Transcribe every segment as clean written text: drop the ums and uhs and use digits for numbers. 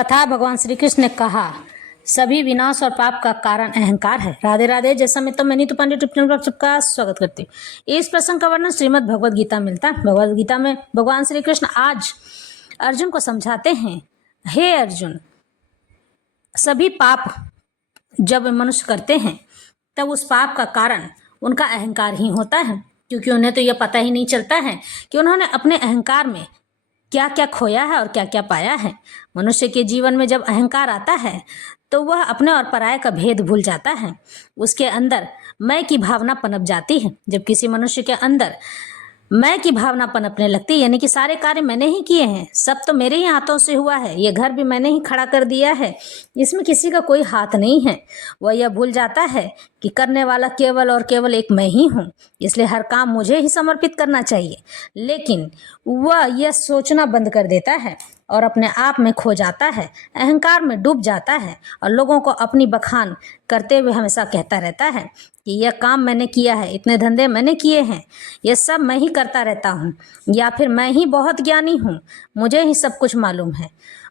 तथा भगवान श्री कृष्ण ने कहा सभी विनाश और पाप का कारण अहंकार है। राधे राधे। जैसा मैं मैनी तो पांडे टिप्पणी सबका स्वागत करती हूँ। इस प्रसंग का वर्णन श्रीमद् भगवद गीता मिलता है। भगवद गीता में भगवान श्री कृष्ण आज अर्जुन को समझाते हैं, हे अर्जुन, सभी पाप जब मनुष्य करते हैं तब उस पाप का कारण उनका अहंकार ही होता है, क्योंकि उन्हें तो यह पता ही नहीं चलता है कि उन्होंने अपने अहंकार में क्या क्या खोया है और क्या क्या पाया है। मनुष्य के जीवन में जब अहंकार आता है तो वह अपने और पराये का भेद भूल जाता है। उसके अंदर मैं की भावना पनप जाती है। जब किसी मनुष्य के अंदर मैं की भावना पनपने लगती है, यानी कि सारे कार्य मैंने ही किए हैं, सब तो मेरे ही हाथों से हुआ है, ये घर भी मैंने ही खड़ा कर दिया है, इसमें किसी का कोई हाथ नहीं है, वह यह भूल जाता है कि करने वाला केवल और केवल एक मैं ही हूँ, इसलिए हर काम मुझे ही समर्पित करना चाहिए। लेकिन वह यह सोचना बंद कर देता है और अपने आप में खो जाता है, अहंकार में डूब जाता है और लोगों को अपनी बखान करते हुए हमेशा कहता रहता है कि यह काम मैंने किया है, इतने धंधे मैंने किए हैं, ये सब मैं ही करता रहता हूँ, या फिर मैं ही बहुत ज्ञानी हूँ, मुझे ही सब कुछ मालूम है।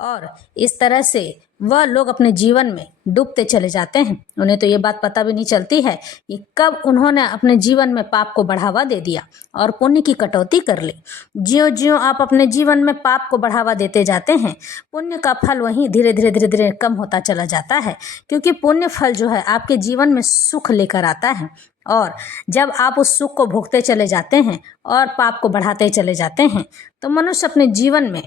और इस तरह से वह लोग अपने जीवन में डूबते चले जाते हैं। उन्हें तो ये बात पता भी नहीं चलती है कि कब उन्होंने अपने जीवन में पाप को बढ़ावा दे दिया और पुण्य की कटौती कर ली। ज्यों ज्यों आप अपने जीवन में पाप को बढ़ावा देते जाते हैं, पुण्य का फल वहीं धीरे धीरे धीरे धीरे कम होता चला जाता है, क्योंकि पुण्य फल जो है आपके जीवन में सुख लेकर आता है। और जब आप उस सुख को भोगते चले जाते हैं और पाप को बढ़ाते चले जाते हैं तो मनुष्य अपने जीवन में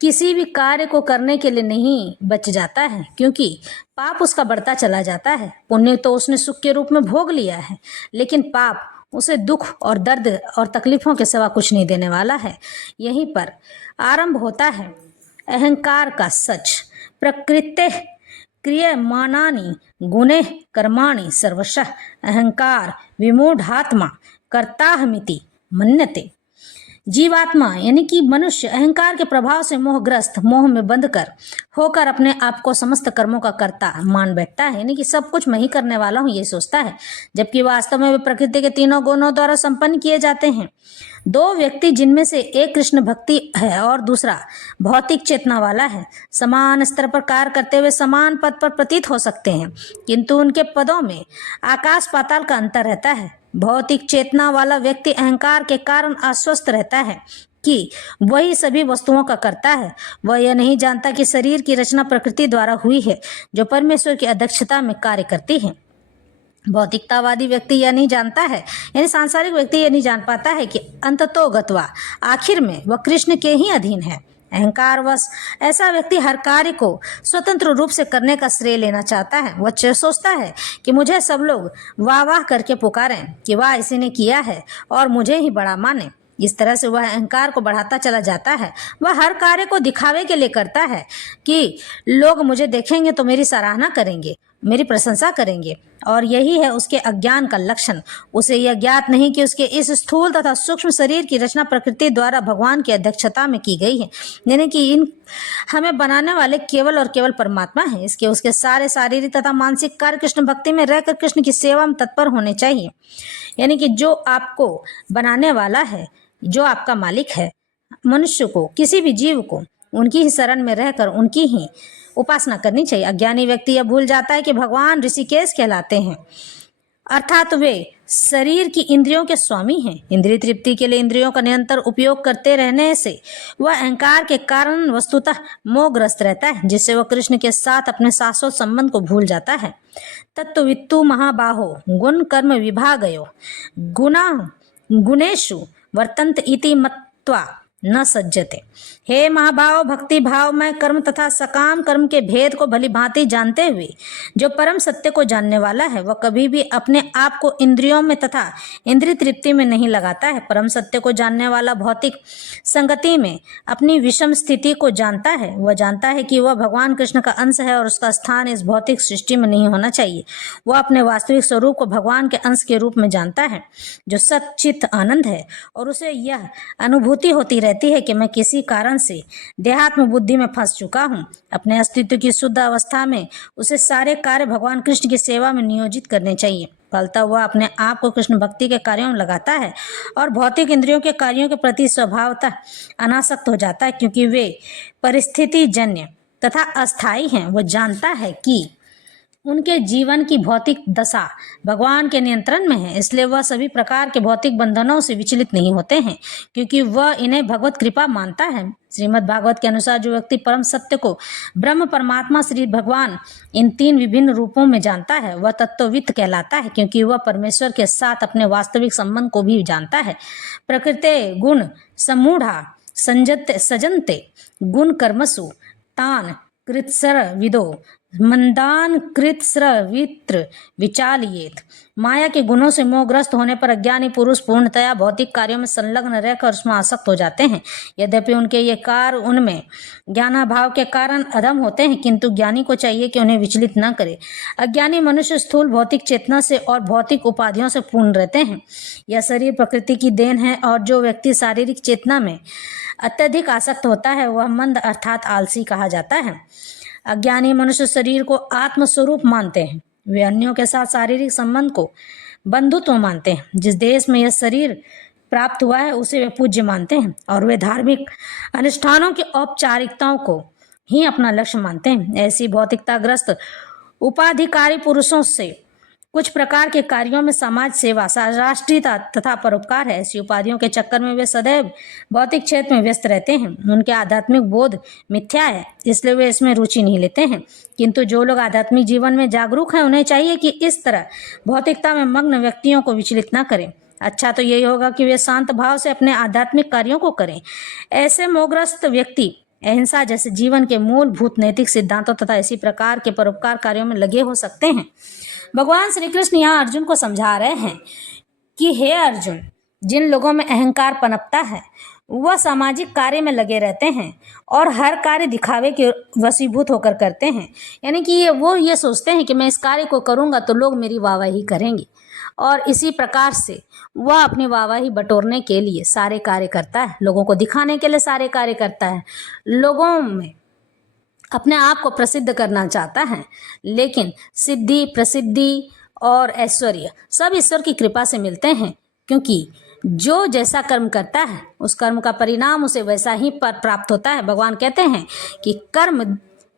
किसी भी कार्य को करने के लिए नहीं बच जाता है, क्योंकि पाप उसका बढ़ता चला जाता है। पुण्य तो उसने सुख के रूप में भोग लिया है, लेकिन पाप उसे दुख और दर्द और तकलीफों के सिवा कुछ नहीं देने वाला है। यहीं पर आरंभ होता है अहंकार का सच। प्रकृते क्रियमाणानि गुणे कर्माणि सर्वशः अहंकार विमूढ़ात्मा कर्ताहमिति मन्यते। जीवात्मा यानी कि मनुष्य अहंकार के प्रभाव से मोहग्रस्त, मोह में बंद कर होकर अपने आप को समस्त कर्मों का कर्ता मान बैठता है, यानी कि सब कुछ मैं ही करने वाला हूँ ये सोचता है, जबकि वास्तव में वे प्रकृति के तीनों गुणों द्वारा संपन्न किए जाते हैं। दो व्यक्ति जिनमें से एक कृष्ण भक्ति है और दूसरा भौतिक चेतना वाला है, समान स्तर पर कार्य करते हुए समान पद पर प्रतीत हो सकते हैं, किंतु उनके पदों में आकाश पाताल का अंतर रहता है। भौतिक चेतना वाला व्यक्ति अहंकार के कारण अस्वस्थ रहता है कि वही सभी वस्तुओं का करता है। वह यह नहीं जानता कि शरीर की रचना प्रकृति द्वारा हुई है, जो परमेश्वर की अध्यक्षता में कार्य करती है। भौतिकतावादी व्यक्ति यह नहीं जानता है, यानी सांसारिक व्यक्ति यह नहीं जान पाता है कि अंततोगत्वा आखिर में वह कृष्ण के ही अधीन है। अहंकारवश ऐसा व्यक्ति हर कार्य को स्वतंत्र रूप से करने का श्रेय लेना चाहता है। वह सोचता है कि मुझे सब लोग वाह वाह करके पुकारें कि वाह इसी ने किया है और मुझे ही बड़ा माने। इस तरह से वह अहंकार को बढ़ाता चला जाता है। वह हर कार्य को दिखावे के लिए करता है कि लोग मुझे देखेंगे तो मेरी सराहना करेंगे, मेरी प्रशंसा करेंगे, और यही है उसके अज्ञान का लक्षण। उसे यह ज्ञात नहीं कि उसके इस स्थूल तथा सूक्ष्म शरीर की रचना प्रकृति द्वारा भगवान की अध्यक्षता में की गई है, यानी कि इन हमें बनाने वाले केवल और केवल परमात्मा है। इसके उसके सारे शारीरिक तथा मानसिक कार्य कृष्ण भक्ति में रहकर कृष्ण की सेवा में तत्पर होने चाहिए। यानी कि जो आपको बनाने वाला है, जो आपका मालिक है, मनुष्य को, किसी भी जीव को उनकी ही शरण में रहकर उनकी ही उपासना करनी चाहिए। अज्ञानी व्यक्ति यह भूल जाता है कि भगवान ऋषिकेश कहलाते हैं, अर्थात वे शरीर की इंद्रियों के स्वामी हैं। इंद्रिय तृप्ति के लिए इंद्रियों का निरंतर उपयोग करते रहने से वह अहंकार के कारण वस्तुतः मोहग्रस्त रहता है, जिससे वह कृष्ण के साथ अपने शाश्वत संबंध को भूल जाता है। तत्त्ववित्तु महाबाहो गुण कर्म विभागयो गुणा गुणेषु वर्तन्त इति मत्वा न सज्जते। हे महाभाव, भक्ति भाव में कर्म तथा सकाम कर्म के भेद को भली भांति जानते हुए जो परम सत्य को जानने वाला है, वह कभी भी अपने आप को इंद्रियों में तथा इंद्रिय तृप्ति में नहीं लगाता है। परम सत्य को जानने वाला भौतिक संगति में अपनी विषम स्थिति को जानता है। वह जानता है कि वह भगवान कृष्ण का अंश है और उसका स्थान इस भौतिक सृष्टि में नहीं होना चाहिए। वह अपने वास्तविक स्वरूप को भगवान के अंश के रूप में जानता है, जो सच्चित आनंद है, और उसे यह अनुभूति होती रहती है कि मैं किसी कारण से देहात्म बुद्धि में फंस चुका हूँ। अपने अस्तित्व की शुद्ध अवस्था में उसे सारे कार्य भगवान कृष्ण की सेवा में नियोजित करने चाहिए। फलतः वह अपने आप को कृष्ण भक्ति के कार्यों में लगाता है और भौतिक इंद्रियों के कार्यों के प्रति स्वभावतः अनासक्त हो जाता है, क्योंकि वे परिस्थिति जन्य तथा अस्थायी हैं। वह जानता है कि उनके जीवन की भौतिक दशा भगवान के नियंत्रण में है, इसलिए वह सभी प्रकार के भौतिक बंधनों से विचलित नहीं होते हैं, क्योंकि वह इन्हें भगवत कृपा मानता है। श्रीमद् भागवत के अनुसार जो व्यक्ति परम सत्य को ब्रह्म परमात्मा श्री भगवान इन 3 विभिन्न रूपों में जानता है, वह तत्ववित्त कहलाता है, क्योंकि वह परमेश्वर के साथ अपने वास्तविक संबंध को भी जानता है। प्रकृते गुण समूढ़ा सजन्ते गुण कर्मसु तान कृत्सर विदो मंदान कृत्स्रवित्र विचालियेत। माया के गुणों से मोहग्रस्त होने पर अज्ञानी पुरुष पूर्णतया भौतिक कार्यों में संलग्न रहकर उसमें आसक्त हो जाते हैं। यद्यपि उनके ये कार्य उनमें ज्ञानाभाव के कारण अधम होते हैं, किंतु ज्ञानी को चाहिए कि उन्हें विचलित न करे। अज्ञानी मनुष्य स्थूल भौतिक चेतना से और भौतिक उपाधियों से पूर्ण रहते हैं। यह शरीर प्रकृति की देन है, और जो व्यक्ति शारीरिक चेतना में अत्यधिक आसक्त होता है वह मंद अर्थात आलसी कहा जाता है। अज्ञानी मनुष्य शरीर को आत्मस्वरूप मानते हैं। वे अन्यों के साथ शारीरिक संबंध को बंधुत्व मानते हैं। जिस देश में यह शरीर प्राप्त हुआ है उसे वे पूज्य मानते हैं, और वे धार्मिक अनुष्ठानों की औपचारिकताओं को ही अपना लक्ष्य मानते हैं। ऐसी भौतिकताग्रस्त उपाधिकारी पुरुषों से कुछ प्रकार के कार्यों में समाज सेवा, राष्ट्रीयता तथा परोपकार है। ऐसी उपाधियों के चक्कर में वे सदैव भौतिक क्षेत्र में व्यस्त रहते हैं। उनके आध्यात्मिक बोध मिथ्या है, इसलिए वे इसमें रुचि नहीं लेते हैं। किंतु जो लोग आध्यात्मिक जीवन में जागरूक हैं उन्हें चाहिए कि इस तरह भौतिकता में मग्न व्यक्तियों को विचलित न करें। अच्छा तो यही होगा कि वे शांत भाव से अपने आध्यात्मिक कार्यों को करें। ऐसे मोहग्रस्त व्यक्ति अहिंसा जैसे जीवन के मूलभूत नैतिक सिद्धांतों तथा इसी प्रकार के परोपकार कार्यों में लगे हो सकते हैं। भगवान श्री कृष्ण यहाँ अर्जुन को समझा रहे हैं कि हे अर्जुन, जिन लोगों में अहंकार पनपता है वह सामाजिक कार्य में लगे रहते हैं और हर कार्य दिखावे के वशीभूत होकर करते हैं। यानी कि ये सोचते हैं कि मैं इस कार्य को करूँगा तो लोग मेरी वाहवाही करेंगे, और इसी प्रकार से वह अपनी वाहवाही बटोरने के लिए सारे कार्य करता है, लोगों को दिखाने के लिए सारे कार्य करता है, लोगों में अपने आप को प्रसिद्ध करना चाहता है। लेकिन सिद्धि, प्रसिद्धि और ऐश्वर्य सब ईश्वर की कृपा से मिलते हैं, क्योंकि जो जैसा कर्म करता है उस कर्म का परिणाम उसे वैसा ही प्राप्त होता है। भगवान कहते हैं कि कर्म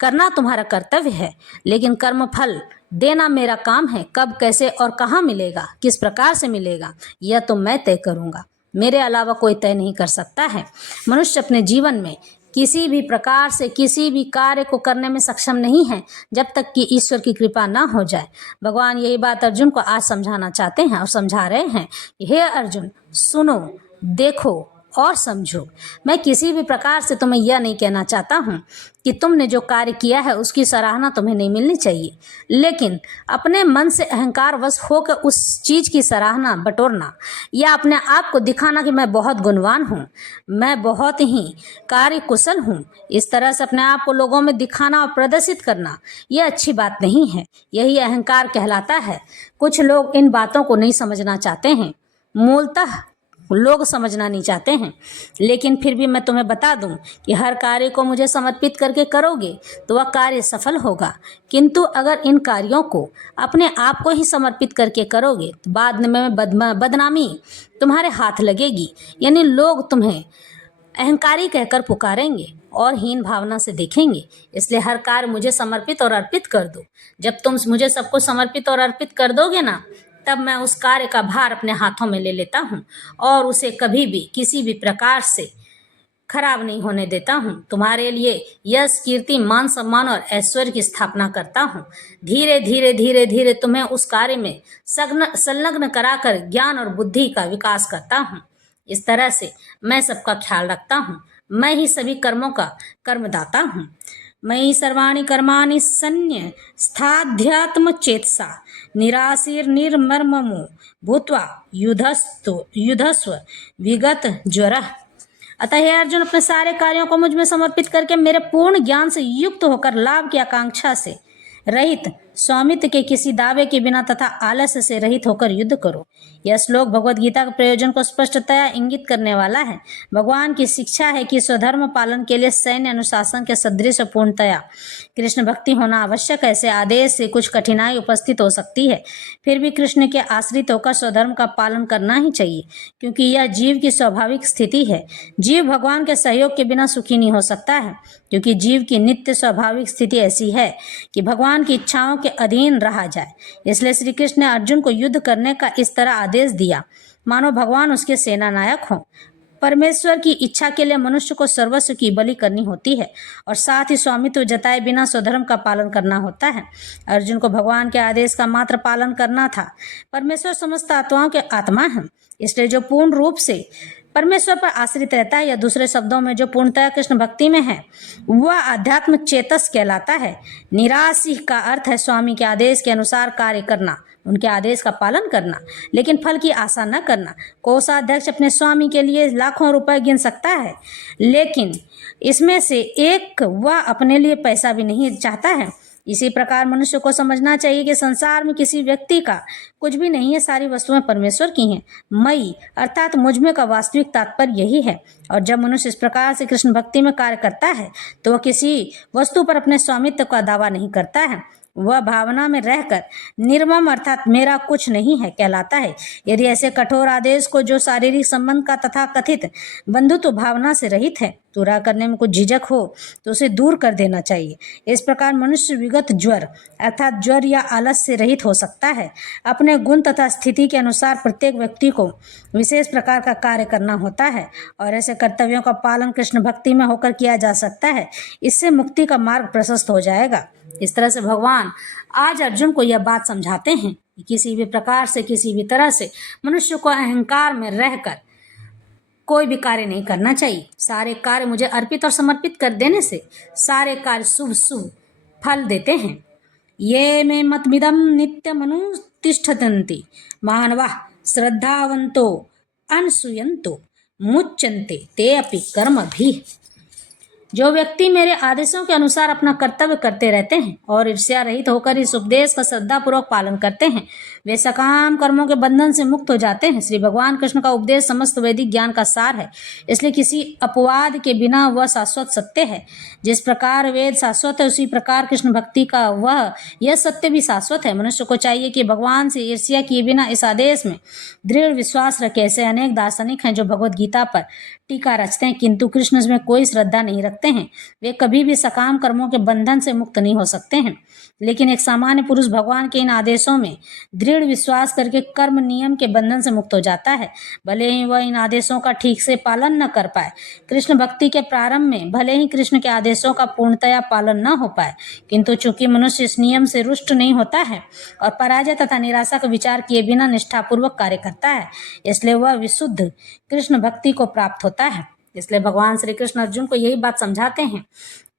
करना तुम्हारा कर्तव्य है, लेकिन कर्म फल देना मेरा काम है। कब, कैसे और कहाँ मिलेगा, किस प्रकार से मिलेगा, यह तो मैं तय करूँगा, मेरे अलावा कोई तय नहीं कर सकता है। मनुष्य अपने जीवन में किसी भी प्रकार से किसी भी कार्य को करने में सक्षम नहीं है जब तक कि ईश्वर की कृपा ना हो जाए। भगवान यही बात अर्जुन को आज समझाना चाहते हैं और समझा रहे हैं। हे अर्जुन, सुनो, देखो और समझो। मैं किसी भी प्रकार से तुम्हें यह नहीं कहना चाहता हूँ कि तुमने जो कार्य किया है उसकी सराहना तुम्हें नहीं मिलनी चाहिए, लेकिन अपने मन से अहंकार वश होकर उस चीज़ की सराहना बटोरना या अपने आप को दिखाना कि मैं बहुत गुणवान हूँ, मैं बहुत ही कार्य कुशल हूँ, इस तरह से अपने आप को लोगों में दिखाना और प्रदर्शित करना, यह अच्छी बात नहीं है। यही अहंकार कहलाता है। कुछ लोग इन बातों को नहीं समझना चाहते हैं, मूलतः लोग समझना नहीं चाहते हैं, लेकिन फिर भी मैं तुम्हें बता दूं कि हर कार्य को मुझे समर्पित करके करोगे तो वह कार्य सफल होगा। किंतु अगर इन कार्यों को अपने आप को ही समर्पित करके करोगे तो बाद में बदनामी तुम्हारे हाथ लगेगी, यानी लोग तुम्हें अहंकारी कहकर पुकारेंगे और हीन भावना से देखेंगे। इसलिए हर कार्य मुझे समर्पित और अर्पित कर दो। जब तुम मुझे सबको समर्पित और अर्पित कर दोगे ना, तब मैं उस कार्य का भार अपने हाथों में ले लेता हूँ और उसे कभी भी किसी भी प्रकार से खराब नहीं होने देता हूँ। तुम्हारे लिए यश, कीर्ति, मान, सम्मान और ऐश्वर्य की स्थापना करता हूँ। धीरे धीरे धीरे धीरे तुम्हें उस कार्य में संलग्न कराकर ज्ञान और बुद्धि का विकास करता हूँ। इस तरह से मैं सबका ख्याल रखता हूँ। मैं ही सभी कर्मों का कर्मदाता हूँ। मयि सर्वाणि कर्माणि सन्न्य स्थाध्यात्म चेतसा निराशीर निर्मर्ममो भूत्वा युधस्व विगत ज्वरः। अतः हे अर्जुन, अपने सारे कार्यों को मुझ में समर्पित करके मेरे पूर्ण ज्ञान से युक्त होकर लाभ की आकांक्षा से रहित स्वामित्व के किसी दावे के बिना तथा आलस्य से रहित होकर युद्ध करो। यह श्लोक भगवद गीता के प्रयोजन को स्पष्टतया इंगित करने वाला है। भगवान की शिक्षा है कि स्वधर्म पालन के लिए सैन्य अनुशासन के सदृश पूर्णतया कृष्ण भक्ति होना आवश्यक है। ऐसे आदेश से कुछ कठिनाई उपस्थित हो सकती है, फिर भी कृष्ण के आश्रित होकर स्वधर्म का पालन करना ही चाहिए, क्योंकि यह जीव की स्वाभाविक स्थिति है। जीव भगवान के सहयोग के बिना सुखी नहीं हो सकता है, क्योंकि जीव की नित्य स्वाभाविक स्थिति ऐसी है कि भगवान की इच्छाओं के अधीन रहा जाए। इसलिए श्री कृष्ण ने अर्जुन को युद्ध करने का इस तरह आदेश दिया मानो भगवान उसके सेना नायक हों। परमेश्वर की इच्छा के लिए मनुष्य को सर्वस्व की बलि करनी होती है और साथ ही स्वामित्व जताए बिना स्वधर्म का पालन करना होता है। अर्जुन को भगवान के आदेश का मात्र पालन करना था। परमेश्वर समस्त आत्माओं के आत्मा है, इसलिए जो पूर्ण रूप से परमेश्वर पर आश्रित रहता है या दूसरे शब्दों में जो पूर्णतया कृष्ण भक्ति में है, वह आध्यात्म चेतस कहलाता है। निराशी का अर्थ है स्वामी के आदेश के अनुसार कार्य करना, उनके आदेश का पालन करना, लेकिन फल की आशा न करना। कोषाध्यक्ष अपने स्वामी के लिए लाखों रुपए गिन सकता है, लेकिन इसमें से एक वह अपने लिए पैसा भी नहीं चाहता है। इसी प्रकार मनुष्य को समझना चाहिए कि संसार में किसी व्यक्ति का कुछ भी नहीं है, सारी वस्तुएं परमेश्वर की हैं। मई अर्थात मुझमें का वास्तविक तात्पर्य यही है। और जब मनुष्य इस प्रकार से कृष्ण भक्ति में कार्य करता है तो वह किसी वस्तु पर अपने स्वामित्व का दावा नहीं करता है, वह भावना में रहकर निर्मम अर्थात मेरा कुछ नहीं है कहलाता है। यदि ऐसे कठोर आदेश को जो शारीरिक संबंध का तथा कथित बंधुत्व भावना से रहित है पूरा करने में कुछ झिझक हो तो उसे दूर कर देना चाहिए। इस प्रकार मनुष्य विगत ज्वर अर्थात ज्वर या आलस से रहित हो सकता है। अपने गुण तथा स्थिति के अनुसार प्रत्येक व्यक्ति को विशेष प्रकार का कार्य करना होता है और ऐसे कर्तव्यों का पालन कृष्ण भक्ति में होकर किया जा सकता है। इससे मुक्ति का मार्ग प्रशस्त हो जाएगा। इस तरह से भगवान आज अर्जुन को यह बात समझाते हैं कि किसी भी प्रकार से किसी भी तरह से मनुष्य को अहंकार में रहकर कोई भी कार्य नहीं करना चाहिए। सारे कार्य मुझे अर्पित और समर्पित कर देने से सारे कार्य शुभ शुभ फल देते हैं। ये मे मतमिदं नित्यमनुतिष्ठन्ति मानवाः श्रद्धावन्तो अनसूयन्तो मुच्यन्ते ते अपि कर्मभिः। जो व्यक्ति मेरे आदेशों के अनुसार अपना कर्तव्य करते रहते हैं और ईर्ष्या रहित होकर इस उपदेश का श्रद्धापूर्वक पालन करते हैं, वे सकाम कर्मों के बंधन से मुक्त हो जाते हैं। श्री भगवान कृष्ण का उपदेश समस्त वैदिक ज्ञान का सार है, इसलिए किसी अपवाद के बिना वह शाश्वत सत्य है। जिस प्रकार वेद शाश्वत है उसी प्रकार कृष्ण भक्ति का यह सत्य भी शाश्वत है। मनुष्य को चाहिए कि भगवान से ईर्ष्या किए बिना इस आदेश में दृढ़ विश्वास रखे। ऐसे अनेक दार्शनिक हैं जो भगवद गीता पर टीका रचते हैं किंतु कृष्ण में कोई श्रद्धा नहीं रखते हैं। वे कभी भी सकाम कर्मों के बंधन से मुक्त नहीं हो सकते हैं। लेकिन एक सामान्य पुरुष भगवान के इन आदेशों में दृढ़ विश्वास करके कर्म नियम के बंधन से मुक्त हो जाता है, भले ही वह इन आदेशों का ठीक से पालन न कर पाए। कृष्ण भक्ति के प्रारंभ में भले ही कृष्ण के आदेशों का पूर्णतया पालन न हो पाए, किंतु चूंकि मनुष्य इस नियम से रुष्ट नहीं होता है और पराजय तथा निराशा का विचार किए बिना निष्ठापूर्वक कार्य करता है, इसलिए वह विशुद्ध कृष्ण भक्ति को प्राप्त होता है। इसलिए भगवान श्री कृष्ण अर्जुन को यही बात समझाते हैं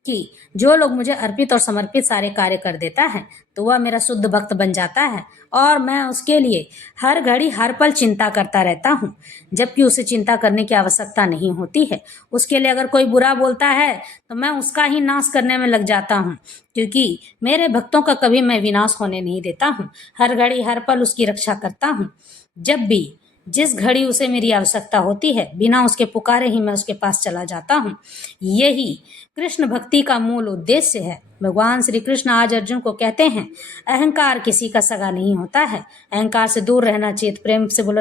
कि जो लोग मुझे अर्पित और समर्पित सारे कार्य कर देता है तो वह मेरा शुद्ध भक्त बन जाता है और मैं उसके लिए हर घड़ी हर पल चिंता करता रहता हूँ, जबकि उसे चिंता करने की आवश्यकता नहीं होती है। उसके लिए अगर कोई बुरा बोलता है तो मैं उसका ही नाश करने में लग जाता हूँ, क्योंकि मेरे भक्तों का कभी मैं विनाश होने नहीं देता हूँ। हर घड़ी हर पल उसकी रक्षा करता हूँ। जब भी जिस घड़ी उसे मेरी आवश्यकता होती है बिना उसके पुकारे ही मैं उसके पास चला जाता हूँ। यही कृष्ण भक्ति का मूल उद्देश्य है। भगवान श्री कृष्ण आज अर्जुन को कहते हैं, अहंकार किसी का सगा नहीं होता है, अहंकार से दूर रहना चाहिए। प्रेम से बोलो।